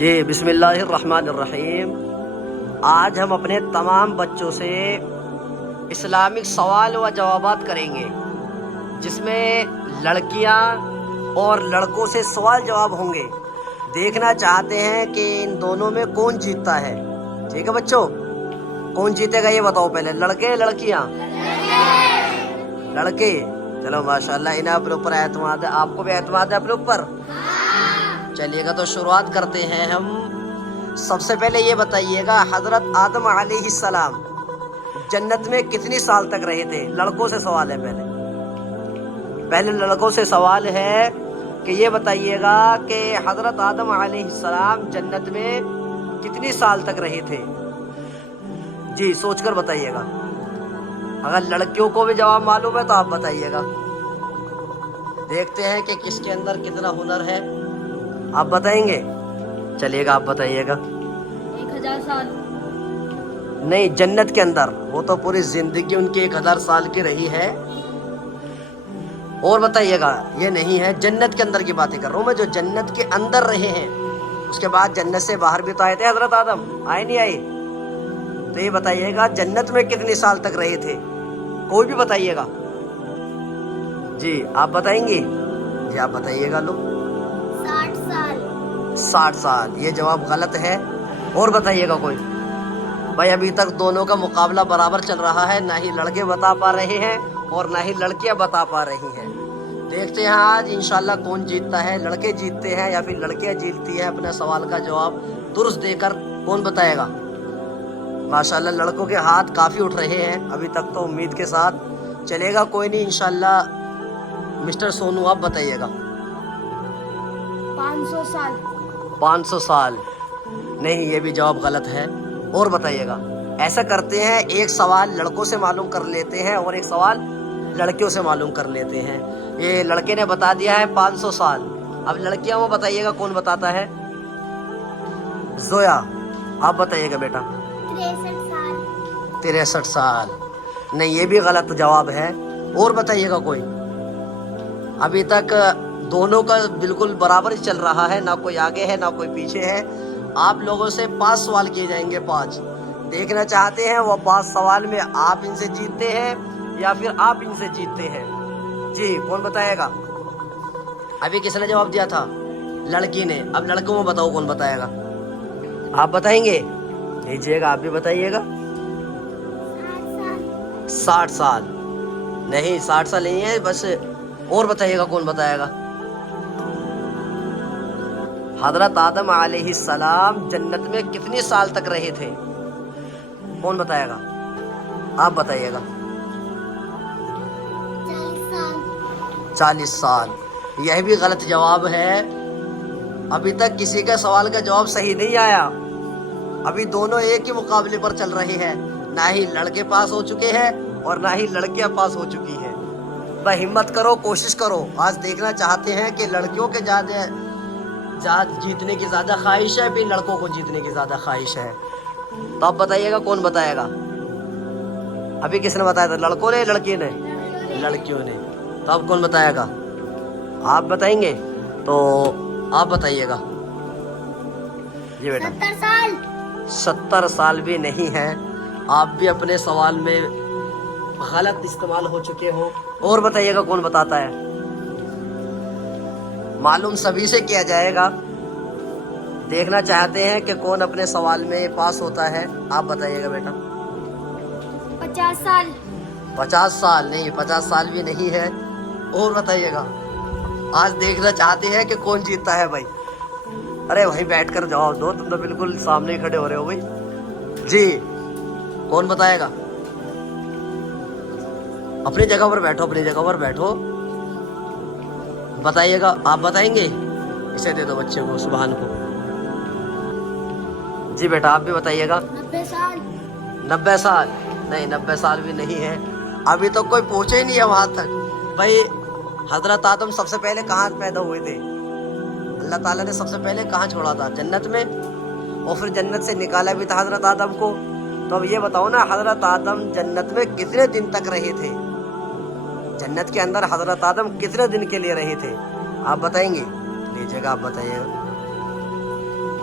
جی بسم اللہ الرحمن الرحیم۔ آج ہم اپنے تمام بچوں سے اسلامک سوال و جوابات کریں گے، جس میں لڑکیاں اور لڑکوں سے سوال جواب ہوں گے۔ دیکھنا چاہتے ہیں کہ ان دونوں میں کون جیتتا ہے۔ ٹھیک ہے بچوں، کون جیتے گا یہ بتاؤ پہلے، لڑکے لڑکیاں؟ لڑکے۔ چلو ماشاءاللہ، انہیں اپنے اوپر اعتماد ہے، آپ کو بھی اعتماد ہے اپنے اوپر؟ چلیے گا تو شروعات کرتے ہیں ہم۔ سب سے پہلے یہ بتائیے گا، حضرت آدم علیہ السلام جنت میں کتنی سال تک رہے تھے؟ لڑکوں سے سوال ہے پہلے لڑکوں سے سوال ہے کہ یہ بتائیے گا کہ حضرت آدم علیہ السلام جنت میں کتنی سال تک رہے تھے؟ جی سوچ کر بتائیے گا۔ اگر لڑکیوں کو بھی جواب معلوم ہے تو آپ بتائیے گا۔ دیکھتے ہیں کہ کس کے اندر کتنا ہنر ہے۔ آپ بتائیں گے؟ چلیے گا، آپ بتائیے گا۔ 1000 سال نہیں، جنت کے اندر، وہ تو پوری زندگی ان کی 1000 سال کی رہی ہے۔ اور بتائیے گا، یہ نہیں ہے، جنت کے اندر کی باتیں کر رہا ہوں میں، جو جنت کے اندر رہے ہیں۔ اس کے بعد جنت سے باہر بھی تو آئے تھے حضرت آدم، آئے نہیں آئے؟ تو یہ بتائیے گا جنت میں کتنے سال تک رہے تھے؟ کوئی بھی بتائیے گا۔ جی آپ بتائیں گے؟ جی آپ بتائیے گا۔ لو 60 سال 60 سال، یہ جواب غلط ہے۔ اور بتائیے گا کوئی؟ بھائی ابھی تک دونوں کا مقابلہ برابر چل رہا ہے، نہ ہی لڑکے بتا پا رہے ہیں اور نہ ہی لڑکیاں بتا پا رہی ہیں۔ دیکھتے ہیں آج انشاءاللہ کون جیتتا ہے، لڑکے جیتتے ہیں یا پھر لڑکیاں جیتتی ہیں اپنے سوال کا جواب درست دے کر۔ کون بتائے گا؟ ماشاءاللہ لڑکوں کے ہاتھ کافی اٹھ رہے ہیں ابھی تک تو، امید کے ساتھ چلے گا، کوئی نہیں انشاءاللہ۔ مسٹر سونو آپ بتائیے گا۔ 500 سال 500 سال نہیں، یہ بھی جواب غلط ہے۔ اور بتائیے گا۔ ایسا کرتے ہیں، ایک سوال لڑکوں سے معلوم کر لیتے ہیں اور ایک سوال لڑکیوں سے معلوم کر لیتے ہیں۔ یہ لڑکے نے بتا دیا ہے 500 سال، اب لڑکیاں وہ بتائیے گا کون بتاتا ہے۔ زویا آپ بتائیے گا بیٹا۔ 63 سال 63 سال نہیں، یہ بھی غلط جواب ہے۔ اور بتائیے گا کوئی؟ ابھی تک دونوں کا بالکل برابر ہی چل رہا ہے، نہ کوئی آگے ہے نہ کوئی پیچھے ہے۔ آپ لوگوں سے 5 سوال کیے جائیں گے، 5۔ دیکھنا چاہتے ہیں وہ 5 سوال میں آپ ان سے جیتتے ہیں یا پھر آپ ان سے جیتتے ہیں۔ جی کون بتائے گا؟ ابھی کس نے جواب دیا تھا؟ لڑکی نے۔ اب لڑکوں میں بتاؤ کون بتائے گا؟ آپ بتائیں گے؟ لیجیے گا، آپ بھی بتائیے گا۔ 60 سال نہیں، 60 سال نہیں ہے بس۔ اور بتائیے گا کون بتائے گا؟ حضرت آدم علیہ السلام جنت میں کتنی سال تک رہے تھے؟ کون بتائے گا؟ آپ بتائیے گا۔ 40 سال 40 سال یہ بھی غلط جواب ہے۔ ابھی تک کسی کا سوال کا جواب صحیح نہیں آیا۔ ابھی دونوں ایک ہی مقابلے پر چل رہے ہیں، نہ ہی لڑکے پاس ہو چکے ہیں اور نہ ہی لڑکیاں پاس ہو چکی ہیں۔ بھائی ہمت کرو، کوشش کرو۔ آج دیکھنا چاہتے ہیں کہ لڑکیوں کے جیتنے کی زیادہ خواہش ہے پھر لڑکوں کو جیتنے کی زیادہ خواہش ہے؟ تو آپ بتائیے گا کون بتائے گا؟ ابھی کس نے بتایا تھا، لڑکوں نے لڑکی نے؟ لڑکیوں نے۔ تو اب کون بتائے گا؟ آپ بتائیں گے؟ تو آپ بتائیے گا۔ جی بیٹا۔ 70 سال 70 سال بھی نہیں ہے، آپ بھی اپنے سوال میں غلط استعمال ہو چکے ہو۔ اور بتائیے گا کون بتاتا ہے؟ معلوم سبھی سے کیا جائے گا۔ دیکھنا چاہتے ہیں کہ کون اپنے سوال میں پاس ہوتا ہے۔ آپ بتائیے گا بیٹا۔ 50 سال 50 سال نہیں، 50 سال بھی نہیں ہے۔ اور بتائیے گا۔ آج دیکھنا چاہتے ہیں کہ کون جیتتا ہے بھائی۔ ارے وہیں بیٹھ کر جواب دو، تم تو بالکل سامنے کھڑے ہو رہے ہو بھائی۔ جی کون بتائے گا؟ اپنی جگہ پر بیٹھو، اپنی جگہ پر بیٹھو، بتائیے گا۔ آپ بتائیں گے؟ اسے دے دو بچے کو، سبحان کو۔ جی بیٹا آپ بھی بتائیے گا۔ 90 سال 90 سال نہیں، 90 سال بھی نہیں ہے۔ ابھی تو کوئی پہنچے ہی نہیں ہے وہاں تک۔ بھائی حضرت آدم سب سے پہلے کہاں پیدا ہوئے تھے؟ اللہ تعالیٰ نے سب سے پہلے کہاں چھوڑا تھا؟ جنت میں، اور پھر جنت سے نکالا بھی تھا حضرت آدم کو۔ تو اب یہ بتاؤ نا، حضرت آدم جنت میں کتنے دن تک رہے تھے؟ جنت کے اندر حضرت آدم کتنے دن کے لیے رہے تھے؟ آپ بتائیں گے؟ لیجیے گا، آپ بتائیے گا۔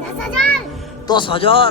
10,000। 10,000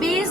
20